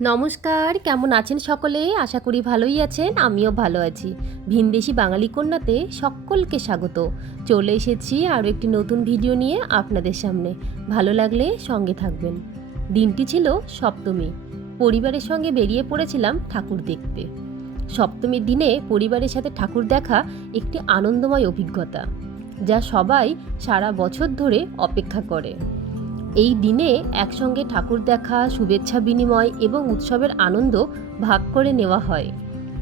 নমস্কার, কেমন আছেন সকলে? আশা করি ভালোই আছেন, আমিও ভালো আছি। ভিনদেশি বাঙালি কন্যাতে সকলকে স্বাগত। চলে এসেছি আরও একটি নতুন ভিডিও নিয়ে আপনাদের সামনে। ভালো লাগলে সঙ্গে থাকবেন। দিনটি ছিল সপ্তমী। পরিবারের সঙ্গে বেরিয়ে পড়েছিলাম ঠাকুর দেখতে। সপ্তমীর দিনে পরিবারের সাথে ঠাকুর দেখা একটি আনন্দময় অভিজ্ঞতা, যা সবাই সারা বছর ধরে অপেক্ষা করে। এই দিনে একসঙ্গে ঠাকুর দেখা, শুভেচ্ছা বিনিময় এবং উৎসবের আনন্দ ভাগ করে নেওয়া হয়।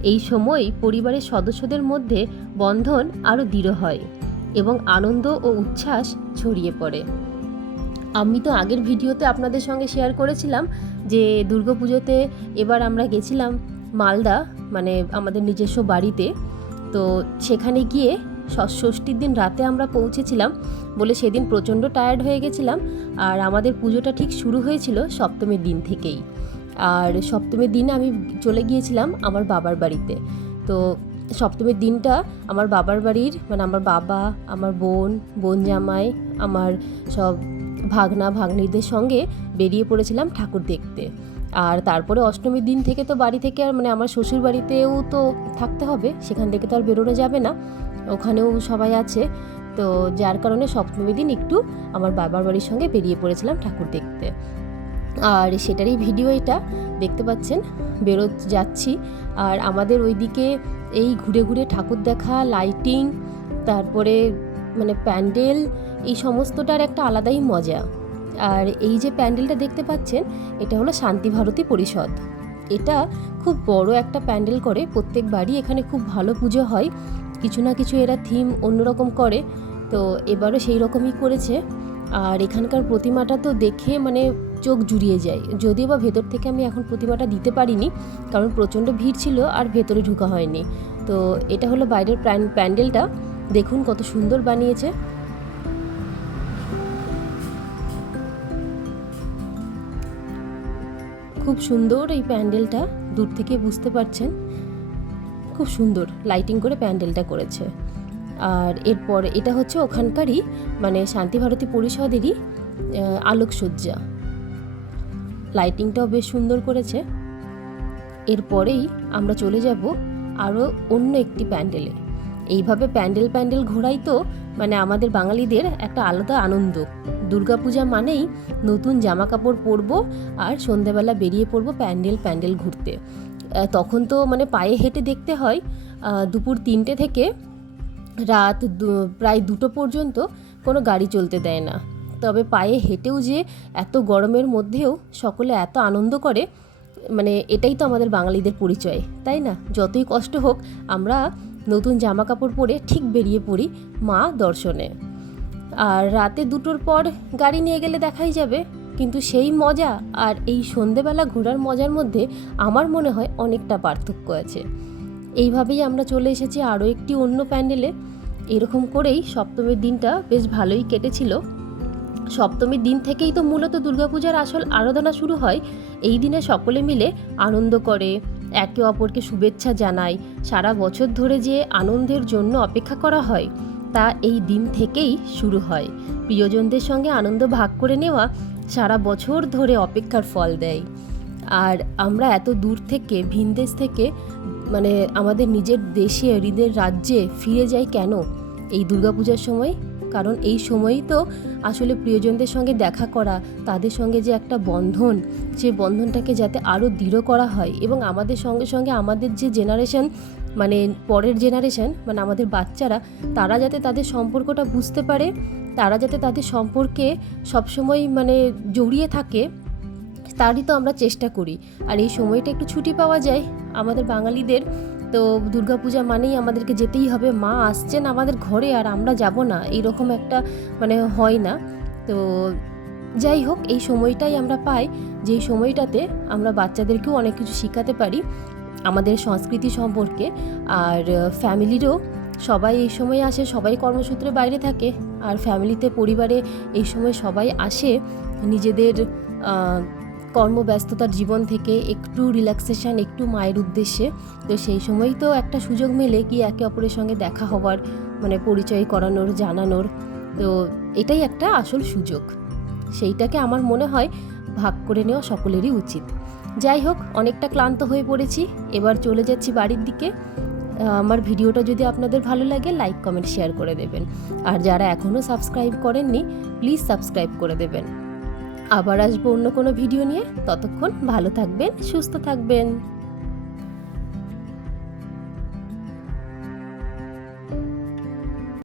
এই সময় পরিবারের সদস্যদের মধ্যে বন্ধন আরও দৃঢ় হয় এবং আনন্দ ও উচ্ছ্বাস ছড়িয়ে পড়ে। আমি তো আগের ভিডিওতে আপনাদের সঙ্গে শেয়ার করেছিলাম যে দুর্গাপুজোতে এবার আমরা গেছিলাম মালদা মানে আমাদের নিজস্ব বাড়িতে। তো সেখানে গিয়ে ষষ্ঠীর দিন রাতে আমরা পৌঁছেছিলাম বলে সেদিন প্রচণ্ড টায়ার্ড হয়ে গেছিলাম আর আমাদের পুজোটা ঠিক শুরু হয়েছিল সপ্তমীর দিন থেকেই। আর সপ্তমীর দিন আমি চলে গিয়েছিলাম আমার বাবার বাড়িতে। তো সপ্তমীর দিনটা আমার বাবার বাড়ির মানে আমার বাবা, আমার বোন বোন জামাই, আমার সব ভাগনা, ভাগ্নিদের সঙ্গে বেরিয়ে পড়েছিলাম ঠাকুর দেখতে। আর তারপরে অষ্টমীর দিন থেকে তো বাড়ি থেকে আর মানে আমার শ্বশুর বাড়িতেও তো থাকতে হবে, সেখান থেকে তো আর বেরোনো যাবে না, ওখানেও সবাই আছে। তো যার কারণে সপ্তমীর দিন একটু আমার বাবার বাড়ির সঙ্গে বেরিয়ে পড়েছিলাম ঠাকুর দেখতে। আর সেটারই ভিডিও এটা, দেখতে পাচ্ছেন বেরো যাচ্ছি। আর আমাদের ওইদিকে এই ঘুরে ঘুরে ঠাকুর দেখা লাইটিং তারপরে মানে প্যান্ডেল, এই সমস্তটার একটা আলাদাই মজা। আর এই যে প্যান্ডেলটা দেখতে পাচ্ছেন, এটা হলো শান্তি ভারতী পরিষদ। এটা খুব বড় একটা প্যান্ডেল করে, প্রত্যেক বাড়ি এখানে খুব ভালো পুজো হয়। কিছু না কিছু এরা থিম অন্যরকম করে, তো এবারও সেই রকমই করেছে। আর এখানকার প্রতিমাটা তো দেখে মানে চোখ জুড়িয়ে যায়। যদিও বা ভেতর থেকে আমি এখন প্রতিমাটা দিতে পারিনি, কারণ প্রচণ্ড ভিড় ছিল আর ভেতরে ঢোকা হয়নি। তো এটা হলো বাইরের প্যান্ডেলটা। দেখুন কত সুন্দর বানিয়েছে। খুব সুন্দর এই প্যান্ডেলটা, দূর থেকে বুঝতে পারছেন। খুব সুন্দর লাইটিং করে প্যান্ডেলটা করেছে। আর এরপর এটা হচ্ছে ওখানকারই মানে শান্তি ভারতী পরিষদেরই আলোকসজ্জা। লাইটিংটাও বেশ সুন্দর করেছে। এরপরেই আমরা চলে যাব আরও অন্য একটি প্যান্ডেলে। এইভাবে প্যান্ডেল প্যান্ডেল ঘোরাই তো মানে আমাদের বাঙালিদের একটা আলাদা আনন্দ। দুর্গাপূজা মানেই নতুন জামা কাপড় পরবো আর সন্ধেবেলা বেরিয়ে পড়ব প্যান্ডেল প্যান্ডেল ঘুরতে। তখন তো মানে পায়ে হেঁটে দেখতে হয় দুপুর তিনটে থেকে রাত প্রায় দুটো পর্যন্ত কোনো গাড়ি চলতে দেয় না। তবে পায়ে হেঁটেও যে এত গরমের মধ্যেও সকলে এত আনন্দ করে মানে এটাই তো আমাদের বাঙালিদের পরিচয়, তাই না? যতই কষ্ট হোক, আমরা নতুন জামা কাপড় পরে ঠিক বেরিয়ে পড়ি মা দর্শনে। আর রাতে দুটোর পর গাড়ি নিয়ে গেলে দেখাই যাবে, কিন্তু সেই মজা আর এই সন্ধেবেলা ঘোরার মজার মধ্যে আমার মনে হয় অনেকটা পার্থক্য আছে। এইভাবেই আমরা চলে এসেছি আরও একটি অন্য প্যান্ডেলে। এরকম করেই সপ্তমীর দিনটা বেশ ভালোই কেটেছিল। সপ্তমীর দিন থেকেই তো মূলত দুর্গাপূজার আসল আরাধনা শুরু হয়। এই দিনে সকলে মিলে আনন্দ করে একে অপরকে শুভেচ্ছা জানায়। সারা বছর ধরে যে আনন্দের জন্য অপেক্ষা করা হয়, তা এই দিন থেকেই শুরু হয়। প্রিয়জনদের সঙ্গে আনন্দ ভাগ করে নেওয়া সারা বছর ধরে অপেক্ষার ফল দেয়। আর আমরা এত দূর থেকে ভিনদেশ থেকে মানে আমাদের নিজের দেশে হৃদের রাজ্যে ফিরে যাই কেন? এই দুর্গাপূজার সময় কারণ এই সময়ই তো আসলে প্রিয়জনদের সঙ্গে দেখা করা, তাদের সঙ্গে যে একটা বন্ধন সেই বন্ধনটাকে যাতে আরও দৃঢ় করা হয় এবং আমাদের সঙ্গে সঙ্গে আমাদের যে জেনারেশন মানে পরের জেনারেশন মানে আমাদের বাচ্চারা, তারা যাতে তাদের সম্পর্কটা বুঝতে পারে, তারা যাতে তাদের সম্পর্কে সবসময় মানে জড়িয়ে থাকে, তারই তো আমরা চেষ্টা করি। আর এই সময়টা একটু ছুটি পাওয়া যায় আমাদের বাঙালিদের তো দুর্গাপূজা মানেই আমাদেরকে যেতেই হবে। মা আসছেন আমাদের ঘরে আর আমরা যাব না। এইরকম একটা মানে হয় না। তো যাই হোক, এই সময়টাই আমরা পাই। যেই সময়টাতে আমরা বাচ্চাদেরকেও অনেক কিছু শেখাতে পারি আমাদের সংস্কৃতি সম্পর্কে। আর ফ্যামিলিরও সবাই এই সময় আসে, সবাই কর্মসূত্রে বাইরে থাকে। আর ফ্যামিলিতে, পরিবারে এই সময় সবাই আসে। নিজেদের কর্মব্যস্ততার জীবন থেকে একটু রিল্যাক্সেশন একটু মায়ের উদ্দেশ্যে, তো সেই সময়ই তো একটা সুযোগ মেলে কি একে অপরের সঙ্গে দেখা হওয়ার মানে পরিচয় করানোর, জানানোর, তো এটাই একটা আসল সুযোগ। সেইটাকে আমার মনে হয় ভাগ করে নেওয়া সকলেরই উচিত। যাই হোক, অনেকটা ক্লান্ত হয়ে পড়েছি, এবার চলে যাচ্ছি বাড়ির দিকে। আমার ভিডিওটা যদি আপনাদের ভালো লাগে লাইক কমেন্ট শেয়ার করে দেবেন। আর যারা এখনও সাবস্ক্রাইব করেননি প্লিজ সাবস্ক্রাইব করে দেবেন। আবার আসব অন্য কোনো ভিডিও নিয়ে। ততক্ষণ ভালো থাকবেন সুস্থ থাকবেন।